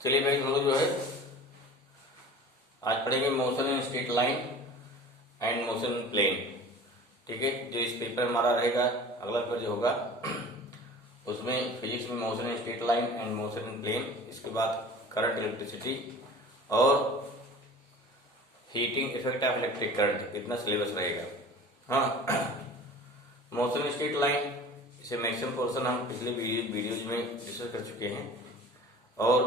चलिए भाई हम लोग जो है आज पढ़ेंगे motion in straight line and motion in plane. ठीक है, जो इस पेपर में हमारा रहेगा अगला पेपर जो होगा उसमें फिजिक्स में motion in straight line and motion in plane, इसके बाद करंट इलेक्ट्रिसिटी और heating effect of electric current, इतना सिलेबस रहेगा। हाँ, मोशन इन स्ट्रेट लाइन इसे मैक्सिमम पोर्शन हम पिछले वीडियोज में डिस्कस कर चुके हैं और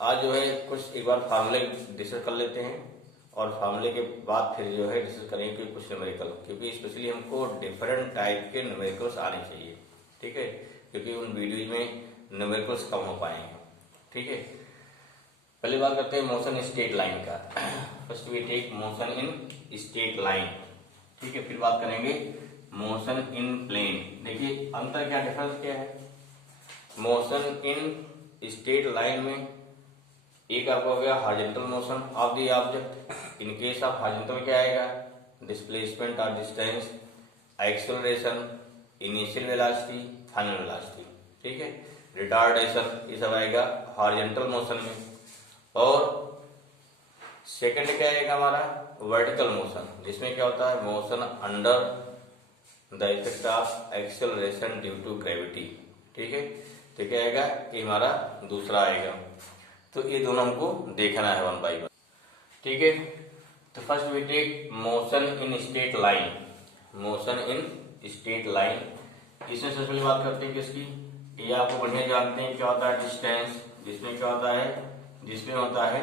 आज जो है कुछ एक बार फार्मूले डिस्कस कर लेते हैं और फार्मूले के बाद फिर जो है डिस्कस करेंगे कुछ न्यूमेरिकल, क्योंकि स्पेशली हमको डिफरेंट टाइप के न्यूमेरिकल्स आने चाहिए। ठीक है, क्योंकि उन वीडियोज में न्यूमेरिकल्स कम हो पाएंगे। ठीक है, पहली बात करते हैं मोशन इन स्ट्रेट लाइन का। First we take motion in straight line. ठीक है, फिर बात करेंगे मोशन इन प्लेन। देखिए अंतर क्या, डिफरेंस क्या है। मोशन इन स्ट्रेट लाइन में एक आपका हो गया horizontal motion of the object. In case of horizontal क्या आएगा, डिस्प्लेसमेंट और distance, acceleration, initial velocity, final velocity. ठीक है, रिटार्डेशन, ये सब आएगा हॉरिजॉन्टल मोशन में। और सेकंड क्या आएगा हमारा वर्टिकल मोशन, जिसमें क्या होता है motion under the effect of acceleration due to gravity. ठीक है, तो क्या आएगा, ये हमारा दूसरा आएगा। तो ये दोनों हमको देखना है वन बाय वन। ठीक है, तो first we take motion in straight line. Motion in straight line, इसमें सबसे पहले बात करते हैं किसकी, ये आपको बढ़िया जानते हैं क्या होता है डिस्टेंस। जिसमें क्या होता है, जिसमें होता है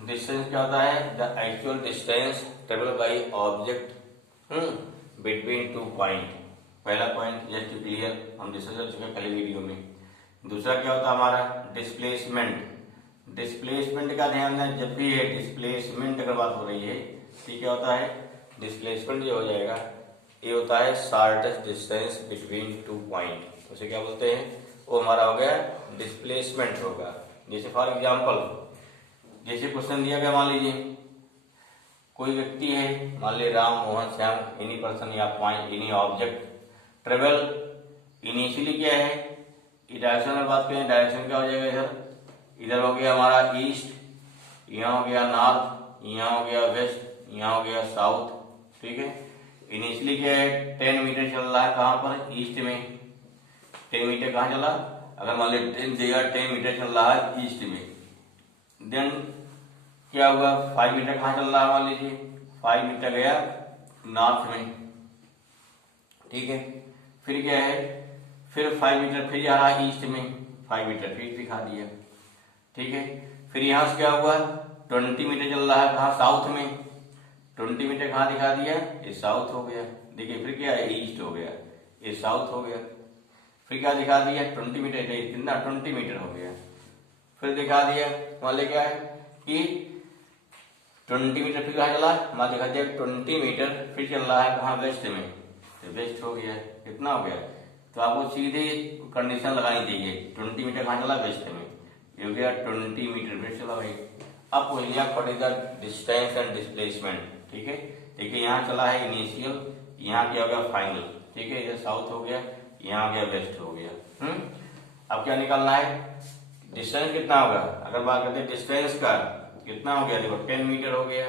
डिस्टेंस क्या होता है, the actual distance travel by object between two point. पहला पॉइंट जस्ट टू क्लियर, हम डिस्कस कर चुके हैं पहले वीडियो में। दूसरा क्या होता है हमारा डिस्प्लेसमेंट। डिस्प्लेसमेंट का ध्यान दें, जब भी है डिस्प्लेसमेंट अगर बात हो रही है तो क्या होता है, डिस्प्लेसमेंट जो हो जाएगा ये होता है shortest distance between two point. उसे क्या बोलते हैं, वो हमारा हो गया डिस्प्लेसमेंट होगा। जैसे फॉर एग्जाम्पल, जैसे क्वेश्चन दिया गया, मान लीजिए कोई व्यक्ति है, मान लीजिए राम मोहन श्याम, एनी पर्सन या point any object travel initially क्या है, डायरेक्शन में बात करें, डायरेक्शन क्या हो जाएगा, इधर हो गया हमारा ईस्ट, यहाँ हो गया नॉर्थ, यहाँ हो गया वेस्ट, यहाँ हो गया साउथ। ठीक है, इनिशियली क्या है 10 मीटर चल रहा है, कहाँ पर, ईस्ट में। 10 मीटर कहाँ चला, अगर मान लीजिए 10 मीटर चल रहा है ईस्ट में, देन क्या हुआ 5 मीटर कहाँ चल रहा है, मान लीजिए 5 मीटर गया नॉर्थ में। ठीक है, फिर क्या है, फिर 5 मीटर फिर जा रहा है ईस्ट में, 5 मीटर फिर दिखा दिया। ठीक है, फिर यहाँ से क्या हुआ 20 मीटर चल रहा है, कहाँ, साउथ में। 20 मीटर कहाँ दिखा दिया, ये साउथ हो गया। देखिए फिर क्या है, ईस्ट हो गया, ये साउथ हो गया। फिर क्या दिखा दिया 20 मीटर, कितना 20 मीटर हो गया। फिर दिखा दिया मान लिया क्या है कि 20 मीटर फिर कहाँ चला, मान दिखा दिया 20 मीटर फिर चल रहा है कहाँ, वेस्ट में, तो वेस्ट हो गया। कितना हो गया, तो आपको सीधे कंडीशन लगानी चाहिए, 20 मीटर कहाँ चला, वेस्ट में, ये हो गया 20 मीटर वेस्ट चला भाई। अब question what is the distance and displacement. ठीक है, देखिए यहाँ चला है इनिशियल, यहाँ क्या हो गया फाइनल। ठीक है, इधर साउथ हो गया, यहाँ हो गया वेस्ट हो गया। अब क्या निकालना है, डिस्टेंस कितना होगा। अगर बात करते हैं डिस्टेंस का, कितना हो गया, देखो 10 मीटर हो गया,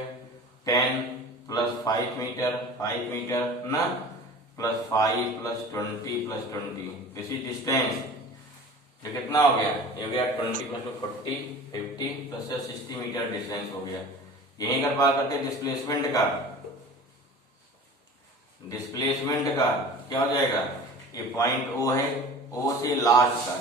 10 प्लस 5 मीटर, 5 मीटर ना, plus 5 plus 20 plus 20, this is distance. ये कितना हो गया, ये हो गया 20 प्लस 40, 50 प्लस 60 मीटर डिस्टेंस हो गया। यही अगर बात करते हैं डिस्प्लेसमेंट का, डिस्प्लेसमेंट का क्या हो जाएगा, ये पॉइंट ओ है, ओ से लास्ट का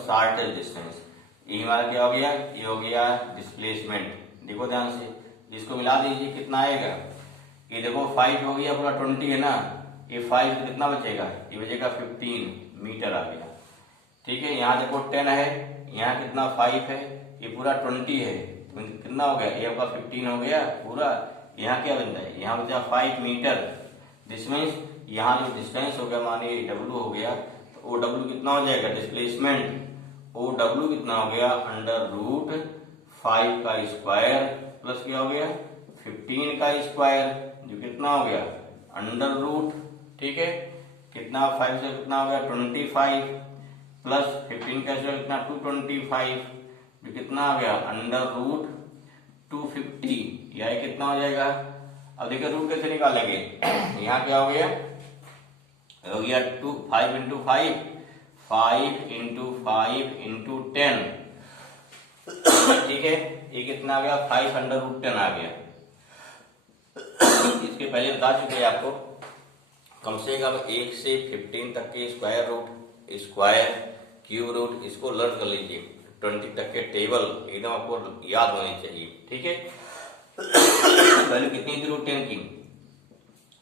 शॉर्टेस्ट डिस्टेंस, ये हमारा क्या हो गया, ये हो गया डिस्प्लेसमेंट। देखो ध्यान से, इसको मिला दीजिए, कितना आएगा, ये देखो 5 हो गया, पूरा 20 है ना, ये 5 कितना बचेगा, ये बचेगा 15 मीटर आ गया। ठीक है, यहाँ देखो 10 है, यहाँ कितना 5 है, ये पूरा 20 है, तो कितना हो गया, ये आपका 15 हो गया पूरा। यहाँ क्या बनता है, यहाँ बचा 5 मीटर। दिस मीन्स यहाँ जो डिस्टेंस हो गया, मानिए W हो गया, तो ओ डब्ल्यू कितना हो जाएगा, डिस्प्लेसमेंट ओ डब्ल्यू कितना हो गया, √5 का स्क्वायर प्लस क्या हो गया 15 का स्क्वायर, जो कितना हो गया √। ठीक है, कितना 5 से कितना हो गया 25, प्लस 15 कैसे हो कितना 225, जो कितना आ गया अंडर रूट 250, यह कितना हो जाएगा। अब देखिए रूट कैसे निकालेंगे, यहाँ क्या हो गया 5 इंटू 5, 5 इंटू 5 इंटू 10, ठीक है, ये कितना आ गया 5 अंडर रूट 10 आ गया। इसके पहले बता चुके हैं आपको, कम से कम 1 से 15 तक के square root, square, cube root, इसको लर्न कर लीजिए। 20 तक के टेबल एकदम आपको याद होनी चाहिए, ठीक है। वैल्यू कितनी थी रूट 10 की,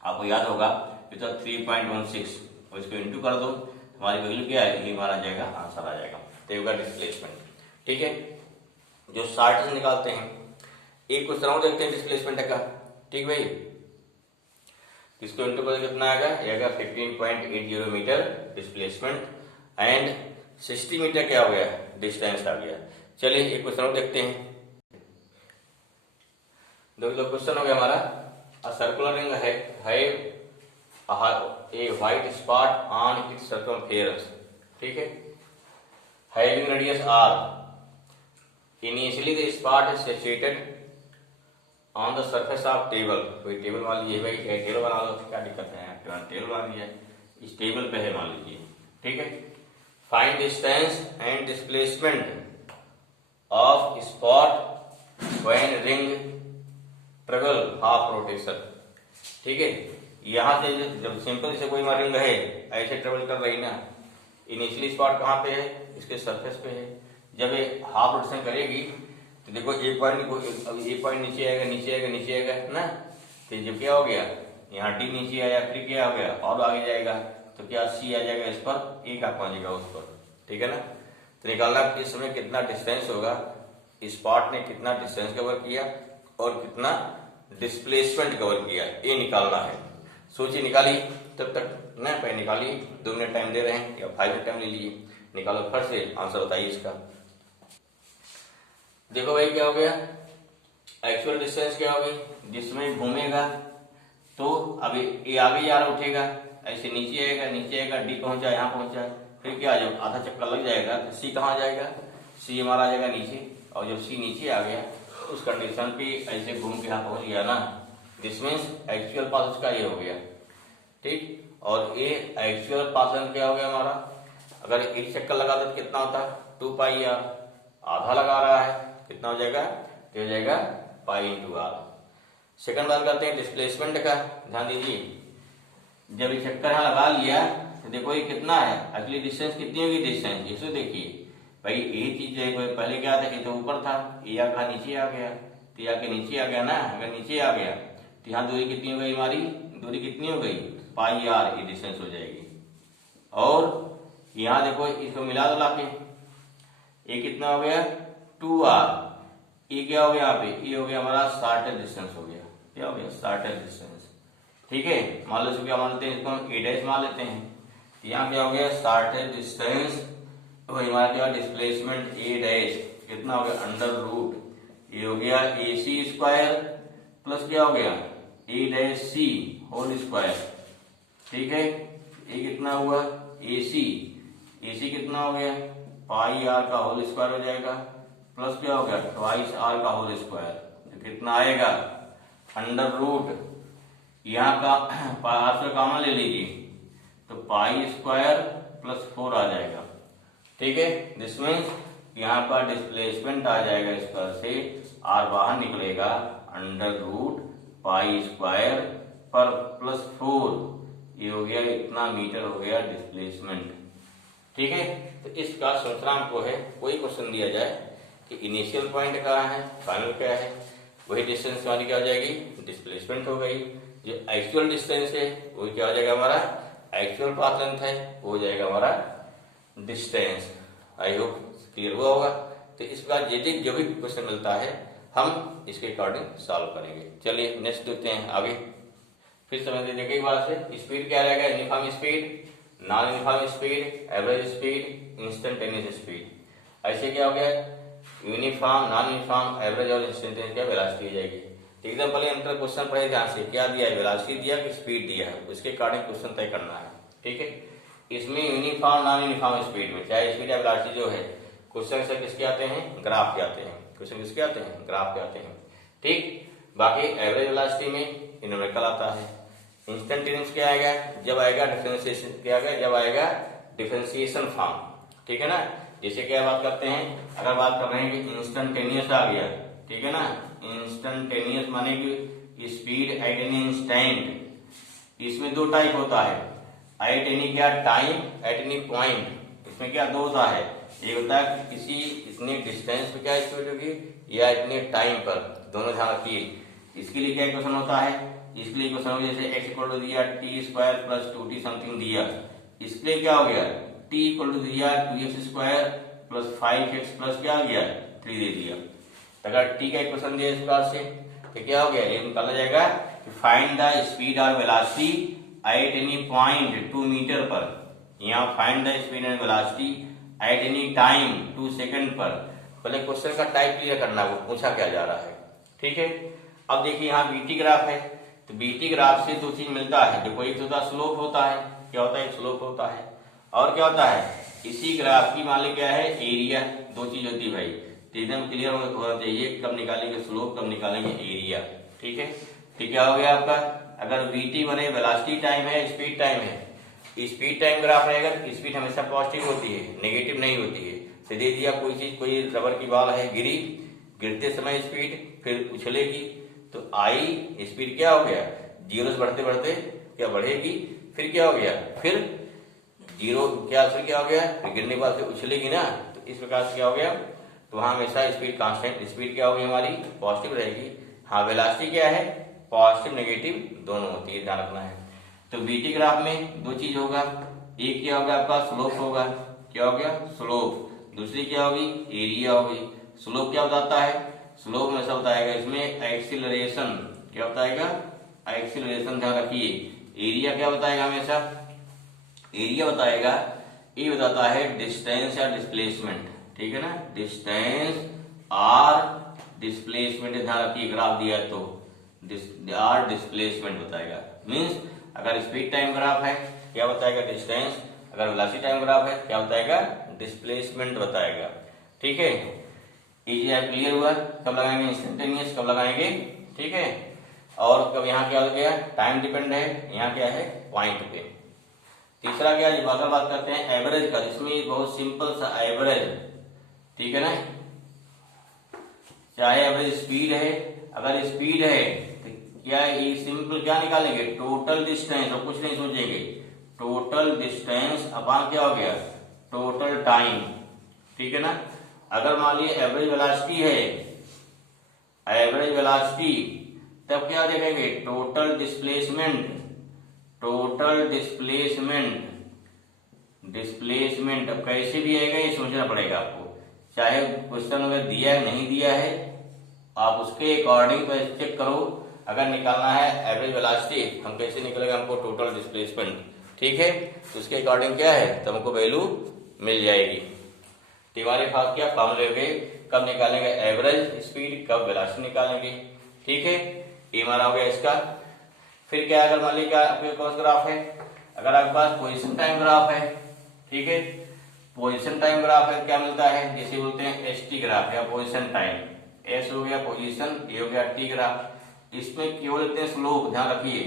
आपको याद होगा, ये तो 3.16, और इसको इंटू कर दो, हमारी वैल्यू क्या है, ये हमारा जाएगा आंसर आ जाएगा, तो डिस्प्लेसमेंट, ठीक है। जो शार्ट से निकालते हैं, एक क्वेश्चन और देखते हैं डिस्प्लेसमेंट का, ठीक भाई। इसको इंटू कर कितना आएगा 15.80 मीटर डिस्प्लेसमेंट एंड 60 मीटर क्या हो गया डिस्टेंस आ गया। चलिए एक क्वेश्चन और देखते हैं। दो क्वेश्चन हो गया हमारा, अ सर्कुलर रिंग है a white spot on its circumference, ठीक है, having radius r, initially the spot is situated on the surface of table, कोई टेबल मान लीजिए भाई, टेबल बना लो, क्या दिक्कत है, टेबल बना लिया, इस टेबल पे है मान लीजिए, ठीक है। Find distance and displacement of spot when ring travel half rotation, ठीक है। यहां से जब सिंपल से कोई रिंग है ऐसे ट्रेवल कर रही ना, इनिशियली स्पॉट कहाँ पे है, इसके सरफेस पे है, जब ये हाफ रोटेशन करेगी तो देखो एक पॉइंट नीचे आएगा नीचे आएगा नीचे आएगा ना, फिर जब क्या हो गया यहाँ डी नीचे आया, फिर क्या हो गया और आगे जाएगा, तो क्या सी आ जाएगा इस पर, एक आ पहुंचेगा उस पर, ठीक है ना। तो निकालना इस समय कितना डिस्टेंस होगा, स्पॉट ने कितना डिस्टेंस कवर किया और कितना डिस्प्लेसमेंट कवर किया, ये निकालना है। सोचिए निकालिए, तब तक ना पहले निकालिए, 2 मिनट टाइम दे रहे हैं या 5 मिनट टाइम ले लीजिए, निकालो फट से आंसर बताइए इसका। देखो भाई क्या हो गया, एक्चुअल डिस्टेंस क्या होगी, जिसमें घूमेगा तो अभी ये आगे जा रहा उठेगा, ऐसे नीचे आएगा डी पहुंचा, यहाँ पहुंचा, फिर क्या जब आधा चक्कर लग जाएगा तो सी कहाँ जाएगा, सी हमारा आ जाएगा नीचे, और जब सी नीचे आ गया उस कंडीशन पे ऐसे घूम के यहाँ पहुंच गया ना, दिस मीन्स एक्चुअल पाथ उसका ये हो गया, ठीक। और ये एक्चुअल पाथ क्या हो गया हमारा, अगर एक चक्कर लगाता तो कितना होता 2 पाई आर, आधा लगा रहा है कितना हो जाएगा, तो हो जाएगा पाई इंटू आर। सेकंड बात करते हैं डिस्प्लेसमेंट का, ध्यान दीजिए, जब ये चक्कर यहाँ लगा लिया तो देखो ये कितना है, अगली डिस्टेंस कितनी होगी, डिस्टेंस इसको देखिए भाई, यही चीज है, पहले क्या था, ये तो ऊपर था, ये आका नीचे आ गया, तो ये आके नीचे आ गया ना, अगर नीचे आ गया तो यहाँ दूरी कितनी हो गई, हमारी दूरी कितनी हो गई पाई आर, ये डिस्टेंस हो जाएगी। और यहाँ देखो इसको मिला दो लाके, ये कितना हो गया 2r, ये क्या हो गया यहाँ पे, ये हो गया हमारा शार्टेस्ट डिस्टेंस हो गया, क्या हो गया शार्टेस्ट डिस्टेंस, ठीक है। मान लो इसको क्या मान लेते हैं, इसको हम a' मान लेते हैं, यहाँ क्या हो गया शार्टेस्ट डिस्टेंस, तो हमारा क्या डिस्प्लेसमेंट a' कितना हो गया अंडर रूट, ये हो गया AC स्क्वायर प्लस क्या हो गया a' होल स्क्वायर, ठीक है। ये कितना हुआ AC कितना हो गया पाई आर का होल स्क्वायर हो जाएगा, प्लस क्या हो गया ट्वाइस आर का होल स्क्वायर, तो कितना आएगा अंडर रूट, यहाँ का आर से कॉमन ले लीजिए तो पाई स्क्वायर प्लस 4 आ जाएगा, ठीक है। दिस मीन्स यहाँ पर डिस्प्लेसमेंट आ जाएगा, इस पर से आर बाहर निकलेगा, अंडर रूट पाई स्क्वायर पर प्लस 4, ये हो गया इतना मीटर हो गया डिस्प्लेसमेंट, ठीक है। तो इसका सोचना हमको है, कोई क्वेश्चन दिया जाए कि इनिशियल पॉइंट कहाँ है, फाइनल क्या है, वही डिस्टेंस हमारी क्या हो जाएगी डिस्प्लेसमेंट हो गई, जो एक्चुअल डिस्टेंस है वही क्या हो जाएगा हमारा एक्चुअल पाथ लेंथ है, वो हो जाएगा हमारा डिस्टेंस। आई होप क्लियर हुआ होगा। तो इस बार यदि जो भी क्वेश्चन मिलता है हम इसके अकॉर्डिंग सॉल्व करेंगे। चलिए नेक्स्ट देखते हैं आगे, फिर समझ लीजिए कई बार से स्पीड क्या रहेगा, uniform speed, non uniform speed, average speed, instantaneous speed. ऐसे क्या हो गया यूनिफॉर्म, नॉन यूनिफॉर्म, एवरेज और इंस्टेंटेनियस क्या वेलोसिटी जाएगी। एकदम पहले अंतर क्वेश्चन पढ़े ध्यान से, क्या दिया है वेलोसिटी दिया कि स्पीड दिया है, उसके अकॉर्डिंग क्वेश्चन तय करना है, ठीक है। इसमें यूनिफॉर्म नॉन यूनिफॉर्म स्पीड में, चाहे स्पीड या वेलोसिटी जो है, क्वेश्चन से किसके आते हैं, ग्राफ के आते हैं। क्वेश्चन किसके आते हैं, ग्राफ के आते हैं। ठीक, बाकी एवरेज वेलोसिटी में न्यूमेरिकल आता है। इंस्टेंटेनियस क्या आएगा, जब आएगा डिफरेंशिएशन, क्या आएगा, जब आएगा डिफरेंशिएशन फॉर्म। ठीक है ना, जैसे क्या बात करते हैं, अगर बात कर रहे हैं कि इंस्टेंटेनियस आ गया, ठीक है ना, इंस्टेंटेनियस माने कि स्पीड एट एनी इंस्टेंट। इसमें दो टाइप होता है, एट एनी क्या टाइम, एट एनी पॉइंट। इसमें क्या दो होता है, एक होता है कि किसी इतने डिस्टेंस पे क्या स्पीड होगी या इतने टाइम पर, दोनों ध्यान रखिए। इसके लिए क्या क्वेश्चन होता है, इसके लिए क्वेश्चन हो जैसे x इक्वल टू दिया T square plus 2t something दिया, इसके लिए क्या हो गया, t इक्वल टू दिया 2x square plus 5x plus क्या हो गया 3 दे दिया। अगर t का क्वेश्चन दिया इस प्रकार से तो क्या हो गया, ये निकाला जाएगा कि फाइंड द स्पीड और velocity at any point 2 metre पर। यहाँ find the speed and velocity at any time 2 second पर। पहले क्वेश्चन का टाइप क्लियर करना है, वो पूछा क्या जा रहा है। ठीक है, अब देखिए यहाँ बीटी ग्राफ है, तो बीटी ग्राफ से दो चीज मिलता है, देखो एक होता है स्लोप होता है, क्या होता है, स्लोप होता है, और क्या होता है, इसी ग्राफ की मान ली क्या है, एरिया। दो चीज होती है भाई, तो एकदम क्लियर होना चाहिए, कब निकालेंगे स्लोप, कब निकालेंगे एरिया। ठीक है, तो क्या हो गया आपका, अगर बीटी बने वेलोसिटी टाइम है, स्पीड टाइम है, स्पीड टाइम ग्राफ रहेगा, स्पीड हमेशा पॉजिटिव होती है, नेगेटिव नहीं होती है। तो दे दिया कोई चीज, कोई रबर की बॉल है, गिरी, गिरते समय स्पीड फिर उछलेगी, तो आई स्पीड क्या हो गया, जीरो से बढ़ते बढ़ते क्या बढ़ेगी, फिर क्या हो गया, फिर जीरो क्या, फिर क्या हो गया, फिर गिरने के बाद फिर उछलेगी ना, तो इस प्रकार से क्या हो गया, तो वहां हमेशा स्पीड कांस्टेंट, स्पीड क्या होगी हमारी पॉजिटिव रहेगी। हाँ, वेलोसिटी क्या है, पॉजिटिव नेगेटिव दोनों होती है, ध्यान रखना है। तो बीटी ग्राफ में दो चीज होगा, एक क्या होगा आपका स्लोप होगा, क्या हो गया स्लोप, दूसरी क्या होगी एरिया होगी। स्लोप क्या बताता है, स्लोप में सब बताएगा इसमें एक्सीलरेशन, क्या बताएगा एक्सीलरेशन, ध्यान रखिए। एरिया क्या बताएगा, हमेशा एरिया बताएगा, ये बताता है डिस्टेंस या डिस्प्लेसमेंट। ठीक है ना, डिस्टेंस और डिस्प्लेसमेंट, ध्यान रखिए, ग्राफ दिया तो और डिस्प्लेसमेंट बताएगा। मीन्स अगर स्पीड टाइम ग्राफ है क्या बताएगा डिस्टेंस, अगर वेलोसिटी टाइम ग्राफ है क्या बताएगा डिस्प्लेसमेंट बताएगा। ठीक है, ये क्लियर हुआ, कब लगाएंगे इंस्टेंटेनियस, कब लगाएंगे, ठीक है, और कब यहाँ क्या हो गया टाइम डिपेंड है, यहाँ क्या है पॉइंट पे। तीसरा क्या है, अगर बात करते हैं एवरेज का, इसमें बहुत सिंपल सा एवरेज, ठीक है ना, चाहे एवरेज स्पीड है, अगर स्पीड है तो क्या ये सिंपल क्या निकालेंगे, टोटल डिस्टेंस, और कुछ नहीं सोचेंगे, टोटल डिस्टेंस अपॉन क्या हो गया टोटल टाइम। ठीक है ना, अगर मान लीजिए एवरेज वेलोसिटी है, एवरेज वेलोसिटी, तब क्या देखेंगे total displacement, total displacement, displacement. अब कैसे भी आएगा ये सोचना पड़ेगा आपको, चाहे क्वेश्चन अगर दिया है नहीं दिया है, आप उसके अकॉर्डिंग चेक करो। अगर निकालना है एवरेज वेलोसिटी, हम कैसे निकलेगा, हमको टोटल डिस्प्लेसमेंट, ठीक है, तो उसके अकॉर्डिंग क्या है, तो हमको वैल्यू मिल जाएगी। हमारे पास क्या फॉर्मूले हो गए, कब निकालेंगे एवरेज स्पीड, कब वेलोसिटी निकालेंगे। ठीक है, ये हमारा हो गया इसका। फिर क्या, अगर मान लीजिए आपके पास ग्राफ है, अगर आपके पास पोजीशन टाइम ग्राफ है, ठीक है, पोजीशन टाइम ग्राफ है, क्या मिलता है, जैसे बोलते हैं एसटी ग्राफ या पोजीशन टाइम, एस हो गया पोजीशन, ए हो गया टी ग्राफ। इसमें केवल इतने स्लोप, ध्यान रखिए,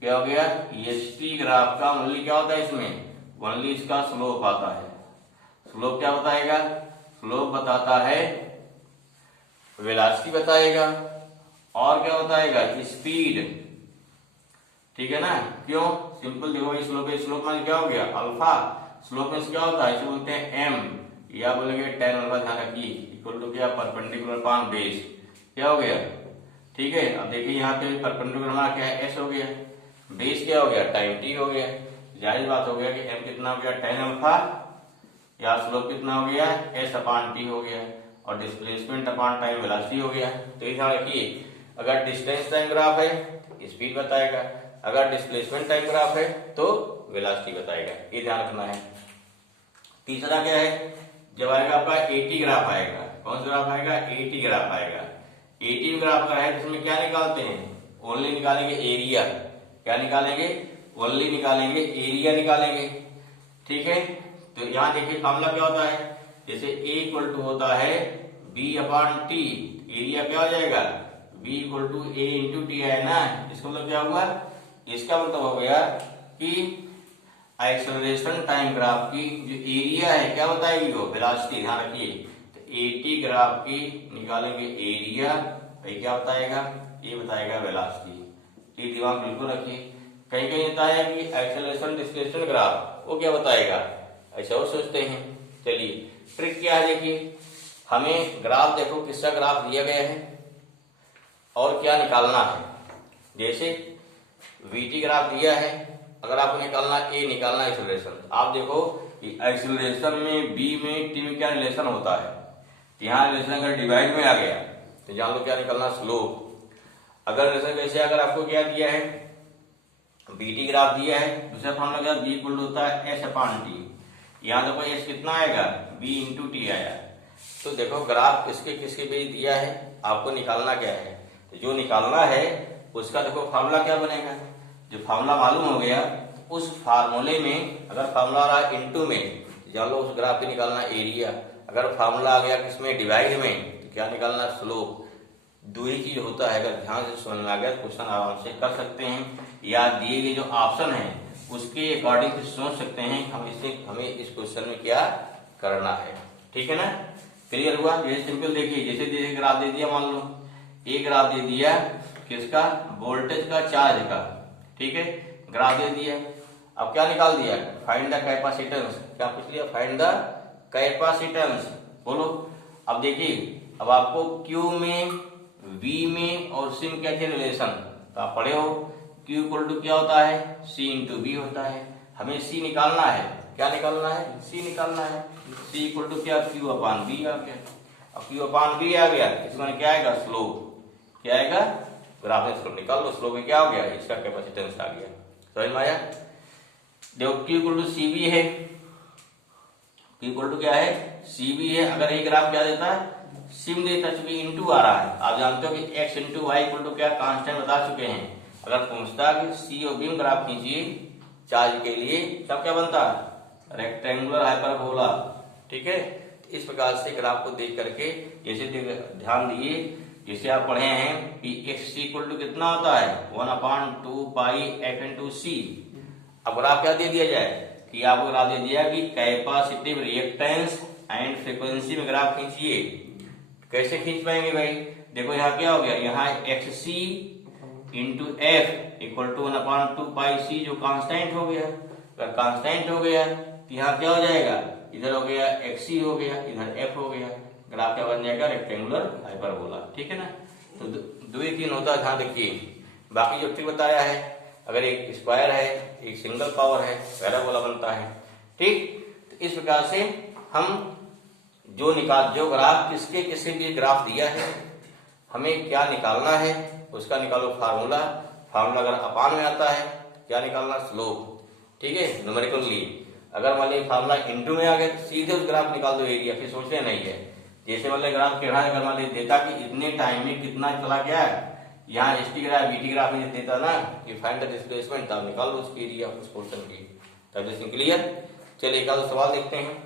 क्या हो गया एसटी ग्राफ का ओनली क्या होता है, इसमें ओनली इसका स्लोप आता है। स्लोप क्या बताएगा, स्लोप बताता है वेलोसिटी बताएगा, और क्या बताएगा स्पीड। ठीक है ना, क्यों, सिंपल देखो, स्लोप स्लोप में क्या हो गया अल्फा, स्लोप में क्या होता है, इसे बोलते हैं एम, या बोलेंगे टेन अल्फा, ध्यान रखिए, इक्वल टू क्या परपेंडिकुलर अपॉन बेस, क्या हो गया। ठीक है, अब देखिए यहाँ पे परपेंडिकुलर हमारा क्या है एस हो गया, बेस क्या हो गया टाइम टी हो गया, जाहिर बात हो गया कि एम कितना हो गया टेन अल्फा, या स्लोप कितना हो गया एस अपॉन टी हो गया, और डिस्प्लेसमेंट अपॉन टाइम वेलोसिटी हो गया। तो ये ध्यान रखिए, अगर डिस्टेंस टाइम ग्राफ है स्पीड बताएगा, अगर डिस्प्लेसमेंट टाइम ग्राफ है तो वेलोसिटी बताएगा, ये ध्यान रखना है। तीसरा क्या है, जब आएगा आपका एटी ग्राफ आएगा, कौन सा ग्राफ आएगा एटी ग्राफ आएगा। एटी ग्राफ का है जिसमें क्या निकालते हैं, ओनली निकालेंगे एरिया, क्या निकालेंगे ओनली निकालेंगे एरिया निकालेंगे। ठीक है, तो यहाँ देखिए फॉर्मूला क्या होता है, जैसे A इक्वल टू होता है B अपॉन टी, एरिया क्या हो जाएगा B equal to A into t है ना। इसका मतलब क्या हुआ, इसका मतलब हो गया कि एक्सेलरेशन टाइम ग्राफ की जो एरिया है क्या बताएगी वो वेलोसिटी, ध्यान रखिए। तो AT ग्राफ की निकालेंगे एरिया, भाई क्या बताएगा, ये बताएगा वेलोसिटी। ये दिमाग बिल्कुल रखिए। कहीं कहीं होता है कि एक्सेलरेशन डिस्प्लेसमेंट ग्राफ, वो क्या बताएगा, ऐसा वो सोचते हैं। चलिए ट्रिक क्या है, देखिए हमें ग्राफ देखो किसका ग्राफ दिया गया है और क्या निकालना है। जैसे VT ग्राफ दिया है, अगर आपको निकालना A निकालना एक्सेलरेशन, आप देखो कि एक्सेलरेशन में B में T में क्या रिलेशन होता है, यहाँ रिलेशन अगर डिवाइड में आ गया तो जान लो क्या निकालना, स्लोप। अगर रिलेशन कैसे, अगर आपको क्या दिया है BT ग्राफ दिया है, दूसरा फॉर्मूला क्या B इक्वल होता है S अपॉन टी, यहाँ देखो S कितना आएगा B इंटू टी आया। तो देखो ग्राफ किसके किसके बीच दिया है, आपको निकालना क्या है, तो जो निकालना है उसका देखो फार्मूला क्या बनेगा। जो फार्मूला मालूम हो गया उस फार्मूले में, अगर फार्मूला आ रहा इंटू में, जान लो उस ग्राफ पे निकालना एरिया। अगर फार्मूला आ गया किसमें, डिवाइड में, तो क्या निकालना, स्लोप। दो ही चीज होता है, अगर ध्यान से समझ में आ गया क्वेश्चन आराम से कर सकते हैं, या दिए गए जो ऑप्शन है उसके अकॉर्डिंग से सोच सकते हैं हमें इस क्वेश्चन में क्या करना है। ठीक है ना, क्लियर हुआ। जैसे सिंपल देखिए, जैसे ग्राफ दे दिया, मान लो एक ग्राफ दे दिया किसका, वोल्टेज का, चार्ज का, ठीक है, ग्राफ दे दिया। अब क्या निकाल दिया, फाइंड द कैपेसिटेंस, क्या पूछ लिया, फाइंड द कैपेसिटेंस, बोलो। अब देखिए, अब आपको Q में, V में और C में क्या थे रिलेशन, तो आप पढ़े हो Q इक्वल टू क्या होता है, C इंटू V होता है। हमें C निकालना है, क्या निकालना है, C निकालना है। C इक्वल टू क्या, Q अपॉन V आ गया। अब Q अपॉन V आ गया, इसमें क्या आएगा, स्लोप, क्या आएगा, ग्राफ में स्लोप निकाल लो, स्लोप में क्या हो गया, इसका कैपेसिटेंस आ गया। समझ में आया। देखो Q इक्वल टू CV है, Q इक्वल टू क्या है, CV है। अगर ये ग्राफ क्या देता है, सिम देता, चूंकि इंटू आ रहा है, आप जानते हो कि x into y equal to क्या, कांस्टेंट बता चुके हैं। अगर पूछता कि C और B ग्राफ खींचिए चार्ज के लिए, तब क्या बनता है, रेक्टेंगुलर हाइपरबोला। ठीक है, इस प्रकार से ग्राफ को देख करके, जैसे ध्यान दिए, जैसे आप पढ़े हैं कि x इक्वल टू कितना होता है, 1/2 पाई f इंटू सी। अब ग्राफ क्या दे दिया जाए, कि आपको ग्राफ दे दिया कि कैपेसिटिव रिएक्टेंस एंड फ्रीक्वेंसी में ग्राफ खींचिए। कैसे खींच पाएंगे भाई, देखो यहाँ क्या हो गया, यहाँ XC into f equal to 1/2 pi c, जो कांस्टेंट हो गया। अगर कांस्टेंट हो गया तो यहाँ क्या हो जाएगा, इधर हो गया XC हो गया, इधर F हो गया, ग्राफ क्या बन जाएगा, रेक्टेंगुलर हाइपरबोला। ठीक है ना, तो दो ही तीन होता है, ध्यान रखिए। बाकी जो ट्रिक बताया है, अगर एक स्क्वायर है, एक सिंगल पावर है, पैराबोला बनता है। ठीक, तो इस प्रकार से हम जो ग्राफ किसके किसी भी ग्राफ दिया है, हमें क्या निकालना है, उसका निकालो फार्मूला। फार्मूला अगर अपान में आता है, क्या निकालना, स्लोप। ठीक है, न्यूमेरिकली। अगर मान लीजिए फार्मूला इंटू में आ गया तो सीधे उस ग्राफ निकाल दो एरिया, फिर सोचने नहीं है। जैसे मतलब ग्राफ क्या है, अगर मान लीजिए देता कि इतने टाइम में कितना चला गया है, यहाँ ST ग्राफ BT ग्राफ में देता ना कि फाइंड द डिस्प्लेसमेंट, तब निकाल लो उसकी एरिया, उस पोर्शन की। तब क्लियर। चलिए एक आधा सवाल देखते हैं।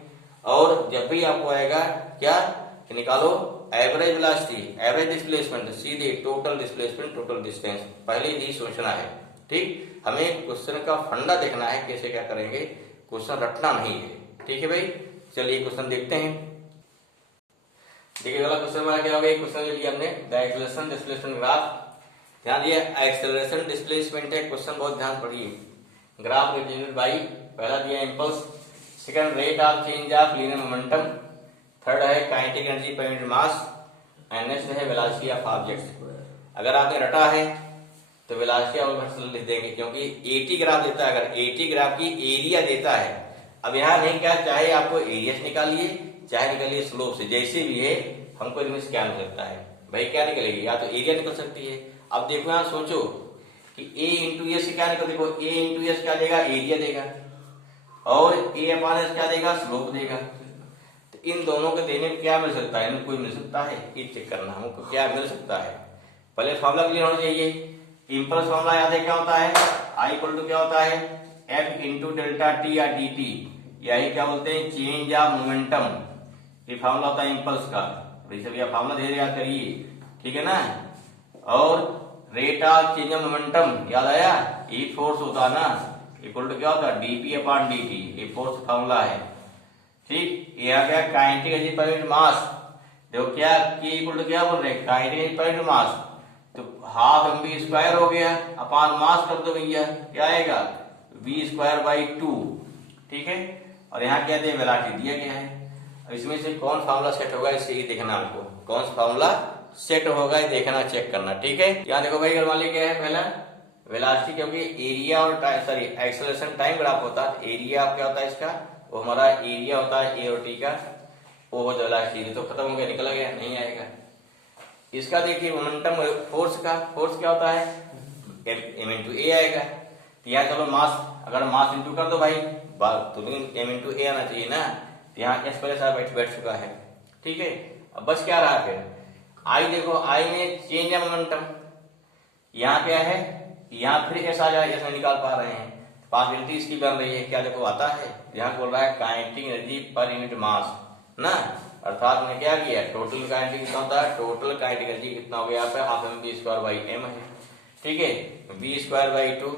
और जब भी आपको आएगा क्या, कि निकालो एवरेज वेलोसिटी, एवरेज डिस्प्लेसमेंट, सीधे टोटल डिस्प्लेसमेंट, टोटल डिस्टेंस, पहले ही सोचना है। ठीक, हमें क्वेश्चन का फंडा देखना है, कैसे क्या करेंगे, क्वेश्चन रटना नहीं है। ठीक है भाई, चलिए क्वेश्चन देखते हैं। देखिए वाला क्वेश्चन में क्या हो गया, क्वेश्चन ले लिया हमने, द एक्सेलरेशन डिस्प्लेसमेंट ग्राफ। ध्यान दिया, एक्सेलरेशन डिस्प्लेसमेंट है, क्वेश्चन बहुत ध्यान पढ़िए। ग्राफ रिप्रेजेंटेड बाई, पहला दिया impulse, second rate of change of linear momentum, third है kinetic energy per unit mass, and next है वेलोसिटी ऑफ ऑब्जेक्ट। अगर आपने रटा है तो वेलोसिटी ऑफ ऑब्जेक्ट लिख देंगे, क्योंकि AT ग्राफ देता है, अगर AT ग्राफ की एरिया देता है। अब यहाँ नहीं क्या, चाहे आपको एरिया से निकालिए, चाहे निकालिए स्लोप से, जैसे भी है, हमको इनमें क्या मिल सकता है भाई, क्या निकलेगी, या तो एरिया निकल सकती है। अब देखो यहाँ सोचो कि A इंटू एस से क्या निकल, देखो A इंटू एस क्या देगा, एरिया देगा, और A अपॉन एस क्या देगा, स्लोप देगा। तो इन दोनों के देने में क्या मिल सकता है, इनमें कोई मिल सकता है, ये चेक करना हमको क्या मिल सकता है। पहले फॉर्मूला क्लियर होना चाहिए। इंपल्स फॉर्मूला याद है क्या होता है, I इक्वल टू क्या होता है, F इंटू डेल्टा टी या dt, यही क्या बोलते हैं, चेंज ऑफ मोमेंटम। ये फार्मूला होता है इम्पल्स का। भैया फार्मूला धीरे याद करिए, ठीक है ना। और rate of change of momentum याद आया, ये फोर्स होता है ना, इक्वल टू क्या होता है, dp अपॉन dt। ये फोर्स फार्मूला है, ठीक। यहाँ क्या, काइनेटिक एनर्जी पर यूनिट मास। देखो क्या के इक्वल टू क्या बोल रहे हैं, काइनेटिक एनर्जी पर यूनिट मास, तो हाफ mv स्क्वायर हो गया, अपॉन मास कर दो भैया, क्या आएगा, v स्क्वायर बाई 2, ठीक है। और यहाँ क्या दिया, वेलोसिटी दिया गया है। इसमें से कौन फार्मूला सेट होगा, इससे ही देखना हमको, कौन सा फार्मूला सेट होगा ये देखना, चेक करना, ठीक है। यहाँ देखो भाई, मान लीजिए क्या है, पहला वेलोसिटी, क्योंकि एरिया और सॉरी एक्सेलरेशन टाइम ग्राफ होता है, एरिया क्या होता है इसका, वो हमारा एरिया होता है ए और टी का, वो हो वेलोसिटी, तो खत्म हो गया, निकल गया, नहीं आएगा। इसका देखिए मोमेंटम फोर्स का, फोर्स क्या होता है, एम इंटू ए आएगा। यहाँ चलो मास, अगर मास इंटू कर दो भाई, तो एम इंटू ए आना चाहिए ना। यहाँ एस पहले सारा बैठ चुका है, ठीक है। अब बस क्या रहा फिर, आई देखो, आई में चेंज है मोमेंटम, यहाँ क्या है, यहाँ फिर एस आ जाए, ऐसा निकाल पा रहे हैं, पॉसिबिलिटी इसकी बन रही है, क्या देखो आता है, यहाँ बोल रहा है काइनेटिक एनर्जी पर यूनिट मास ना, अर्थात हमने क्या किया, टोटल काइनेटिक कितना होता है, टोटल काइनेटिक एनर्जी कितना हो गया यहाँ पे, half m b square by m है, ठीक है, बी स्क्वायर बाई 2,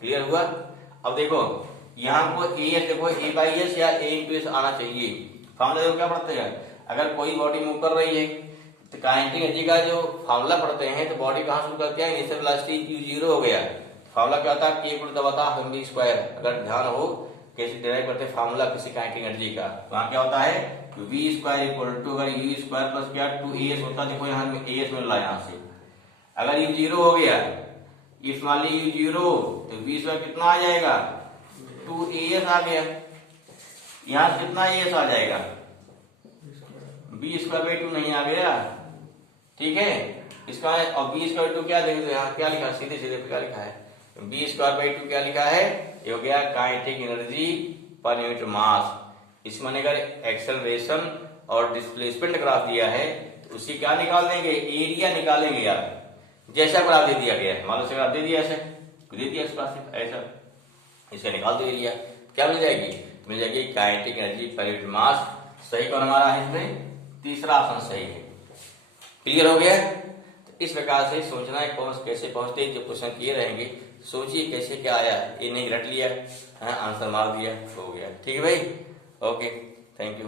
क्लियर हुआ। अब देखो यहाँ को ए एस, देखो ए बाई एस या ए इंटू एस आना चाहिए। फार्मूला देखो क्या पढ़ते हैं, अगर कोई बॉडी मूव कर रही है तो काइनेटिक एनर्जी का जो फार्मूला पढ़ते हैं, तो बॉडी कहाँ शुरू करते हैं, इनिशियल वेलोसिटी u 0 हो गया, फार्मूला क्या होता है, k इक्वल टू दबाता है mv स्क्वायर। अगर ध्यान हो कैसे डिराइव करते हैं फार्मूला किसी काइनेटिक एनर्जी का, वहां क्या होता है, v स्क्वायर इक्वल टू, अगर u स्क्वायर प्लस क्या 2as होता है, देखो यहाँ as मिल रहा है, यहाँ से अगर u 0 हो गया, इफ मान ली u 0, तो v स्क्वायर कितना आ जाएगा, 2as आ गया, यहाँ से कितना as आ जाएगा, b स्क्वायर बाई 2 नहीं आ गया, ठीक है। इसका और b स्क्वायर 2 क्या देखो, यहाँ क्या लिखा है, सीधे सीधे क्या लिखा है, b स्क्वायर बाई 2 क्या लिखा है, ये हो गया काइनेटिक एनर्जी पर यूनिट मास। इसमें अगर एक्सेलरेशन और डिस्प्लेसमेंट ग्राफ दिया है, तो उसी क्या निकाल देंगे, एरिया निकालेंगे यार, जैसा ग्राफ दे दिया गया है, मान लो से ग्राफ दे दिया, ऐसे दे दिया इस पास से ऐसा, इसका निकाल दो एरिया, क्या मिल जाएगी, मिल जाएगी काइनेटिक एनर्जी पर यूनिट मास। सही कौन हमारा है इसमें, तीसरा ऑप्शन सही है, क्लियर हो गया। तो इस प्रकार से सोचना है कौन कैसे पहुंचते, जो क्वेश्चन किए रहेंगे सोचिए कैसे क्या आया, ये नहीं रट लिया, आंसर मार दिया, हो गया, ठीक है भाई, ओके, थैंक यू।